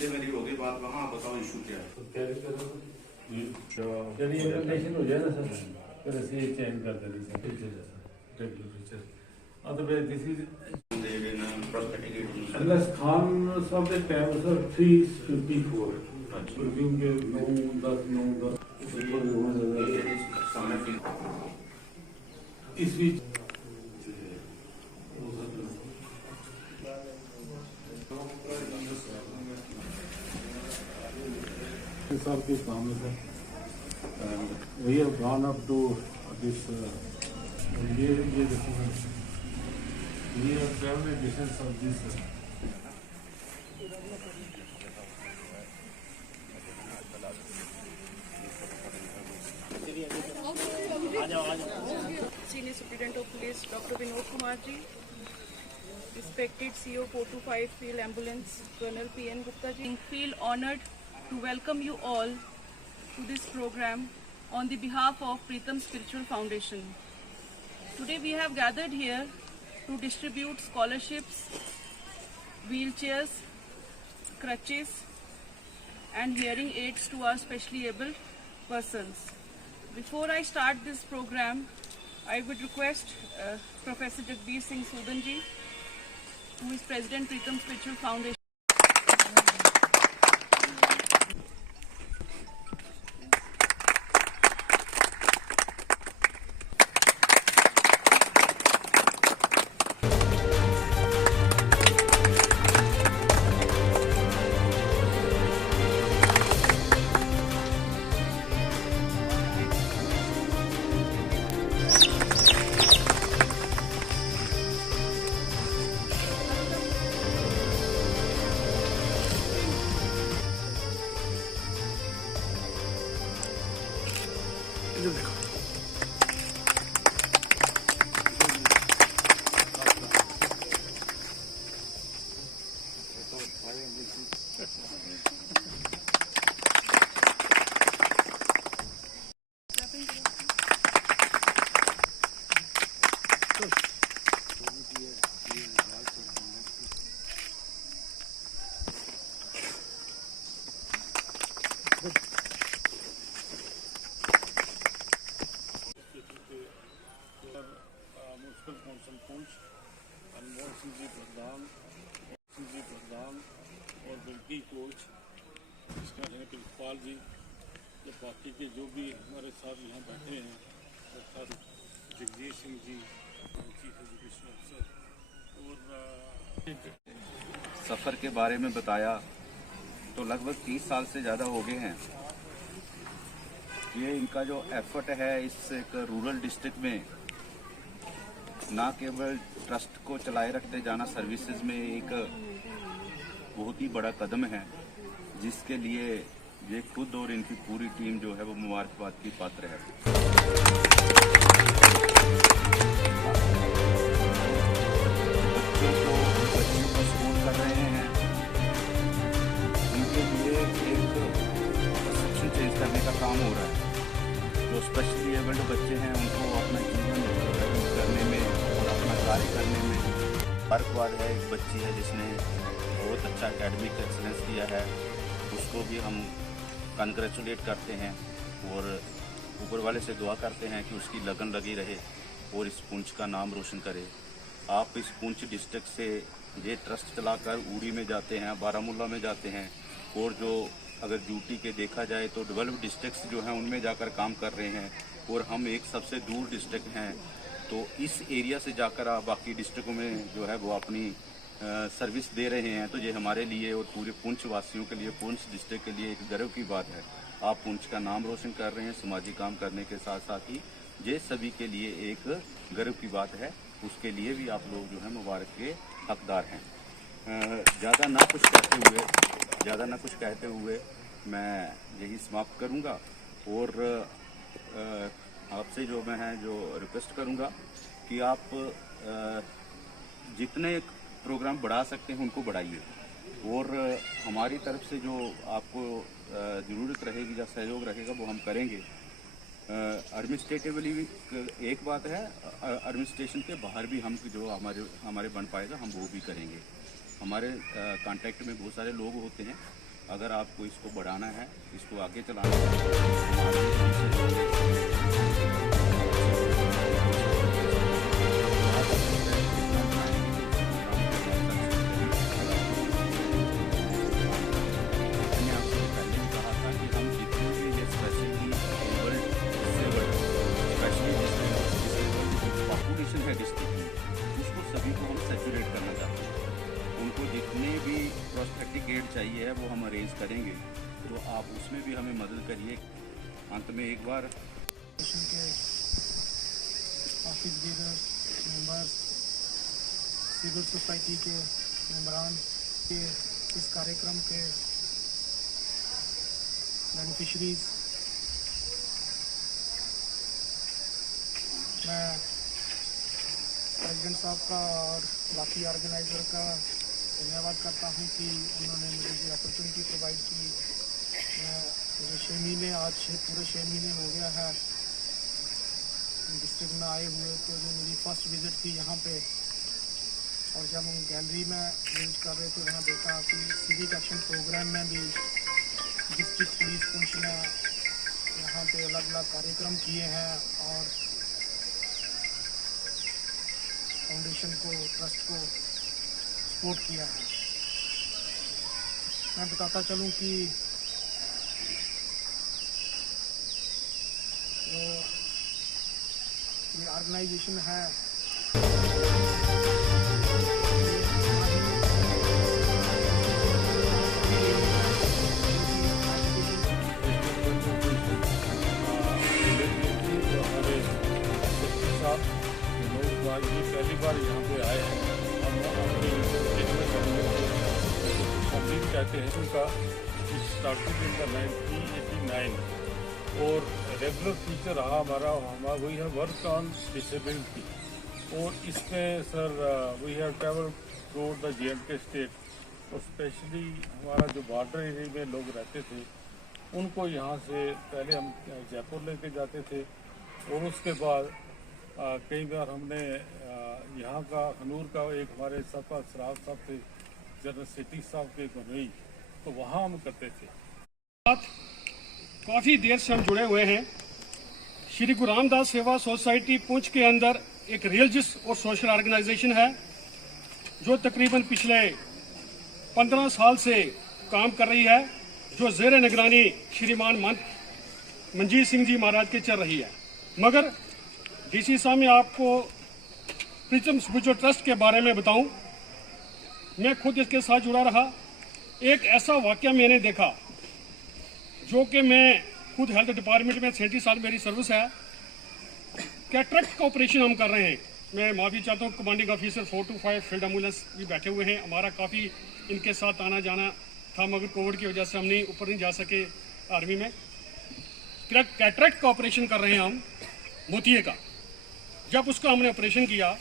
से मेरी होगी बात वहाँ, बताओ इशू क्या है। चलिए हो जाए ना सर, फिर ऐसे चेंज कर देंगे sir, regular feature. Otherwise, this is unless Khan of the time, sir, 354. Looking at no, इस बीच साल के काम है sir, we have gone up to this ये देखो sir, we have traveled a distance of this Senior Superintendent of Police Dr. Vinod Kumar ji, respected CO 425 Field Ambulance Colonel P.N. Gupta ji, feel honored to welcome you all to this program on the behalf of Pritam Spiritual Foundation. Today we have gathered here to distribute scholarships, wheelchairs, crutches and hearing aids to our specially abled persons. Before I start this program, I would request Professor Jagbir Singh Sudan ji, who is President Pritam Spiritual Foundation. और बल्कि coach इसका है principal जी, तो बाकी के जो भी हमारे साथ यहाँ बैठे हैं, doctor Jagdish Singh ji, chief education officer, और सफ़र के बारे में बताया तो लगभग 30 साल से ज़्यादा हो गए हैं। ये इनका जो एफर्ट है इस एक रूरल डिस्ट्रिक्ट में ना केवल ट्रस्ट को चलाए रखते जाना सर्विसेज में एक बहुत ही बड़ा कदम है, जिसके लिए ये खुद और इनकी पूरी टीम जो है वो मुबारकबाद की पात्र है। बच्चों को सपोर्ट कर रहे हैं, उनके लिए एक परसेप्शन चेंज करने का काम हो रहा है। जो स्पेशली एबल्ड बच्चे हैं उनको अपना जीवन करने में और अपना कार्य करने में मुबारकबाद है। एक बच्ची है जिसने बहुत अच्छा एकेडमिक एक्सीलेंस किया है, उसको भी हम कंग्रेचुलेट करते हैं और ऊपर वाले से दुआ करते हैं कि उसकी लगन लगी रहे और इस पुंछ का नाम रोशन करे। आप इस पुंछ डिस्ट्रिक्ट से ये ट्रस्ट चलाकर उड़ी में जाते हैं, बारामूला में जाते हैं, और जो अगर ड्यूटी के देखा जाए तो डेवलप्ड डिस्ट्रिक्ट्स जो हैं उनमें जाकर काम कर रहे हैं, और हम एक सबसे दूर डिस्ट्रिक्ट हैं। तो इस एरिया से जाकर आप बाकी डिस्ट्रिक्टों में जो है वो अपनी सर्विस दे रहे हैं, तो ये हमारे लिए और पूरे पुंछ वासियों के लिए, पुंछ डिस्ट्रिक्ट के लिए एक गर्व की बात है। आप पुंछ का नाम रोशन कर रहे हैं समाजी काम करने के साथ साथ ही, ये सभी के लिए एक गर्व की बात है। उसके लिए भी आप लोग जो है मुबारक के हकदार हैं। ज़्यादा ना कुछ कहते हुए मैं यही समाप्त करूँगा, और आपसे जो मैं रिक्वेस्ट करूँगा कि आप जितने प्रोग्राम बढ़ा सकते हैं उनको बढ़ाइए, और हमारी तरफ से जो आपको ज़रूरत रहेगी या सहयोग रहेगा वो हम करेंगे। एडमिनिस्ट्रेटिवली एक बात है, एडमिनिस्ट्रेशन के बाहर भी हम जो हमारे बन पाएगा हम वो भी करेंगे। हमारे कांटेक्ट में बहुत सारे लोग होते हैं अगर आपको इसको बढ़ाना है, इसको आगे चलाना है, हमारे मैंने आपको पहले भी कहा था कि हम जितने भी ये स्पेशली पॉपुलेशन है डिस्ट्रिक्ट में, उसको सभी को हम सेचुरेट करना चाहते हैं। उनको जितने भी प्रोस्थेटिक एड चाहिए है वो हम अरेंज करेंगे, तो आप उसमें भी हमें मदद करिए। अंत में एक बार के office leaders, members, civil society के मेंबरान के इस कार्यक्रम के बेनिफिशरीज, मैं प्रेसिडेंट साहब का और बाकी ऑर्गेनाइज़र का धन्यवाद करता हूं कि उन्होंने मुझे ये अपॉर्चुनिटी प्रोवाइड की। मुझे 6 महीने, आज पूरे 6 महीने हो गया है डिस्ट्रिक्ट में आए हुए। तो जो मेरी फर्स्ट विज़िट थी यहाँ पे, और जब हम गैलरी में विजिट कर रहे थे वहाँ देखा कि सिविक एक्शन प्रोग्राम में भी डिस्ट्रिक्ट पुलिस पुंछ ने यहाँ पे अलग अलग कार्यक्रम किए हैं और फाउंडेशन को, ट्रस्ट को सपोर्ट किया है। मैं बताता चलूँ कि जो ये ऑर्गेनाइजेशन है ये पहली बार यहाँ पे आए हैं। हम अपनी कंप्लीट कहते हैं उनका स्टार्टिंग इन 1989 और रेगुलर फीचर रहा हमारा वही है वर्क ऑन डिसेबिलिटी। और इसमें sir we have travel through the J&K state, और स्पेशली हमारा जो बॉर्डर एरिया में लोग रहते थे उनको यहाँ से पहले हम जयपुर लेके जाते थे, और उसके बाद कई बार हमने यहाँ का हनूर का एक हमारे सपा सराफ साहब थे, जनरल सिटी साहब के बनई, तो वहाँ हम करते थे। काफ़ी देर से हम जुड़े हुए हैं। श्री गुरु रामदास सेवा सोसाइटी पुंछ के अंदर एक रिलीजियस और सोशल ऑर्गेनाइजेशन है जो तकरीबन पिछले 15 साल से काम कर रही है, जो ज़ेर निगरानी श्रीमान मंजीत सिंह जी महाराज के चल रही है। मगर डीसी साहब, मैं आपको प्रिज्म स्पिरिचुअल ट्रस्ट के बारे में बताऊं, मैं खुद इसके साथ जुड़ा रहा। एक ऐसा वाकया मैंने देखा जो कि मैं खुद हेल्थ डिपार्टमेंट में 37 साल मेरी सर्विस है। कैटरेक्ट का ऑपरेशन हम कर रहे हैं। मैं माफ़ी चाहता हूँ, कमांडिंग ऑफिसर 425 फील्ड एम्बुलेंस भी बैठे हुए हैं। हमारा काफ़ी इनके साथ आना जाना था, मगर कोविड की वजह से हम ऊपर नहीं जा सके आर्मी में। कैटरेक्ट का ऑपरेशन कर रहे हैं हम मोतिये का। जब उसका हमने ऑपरेशन किया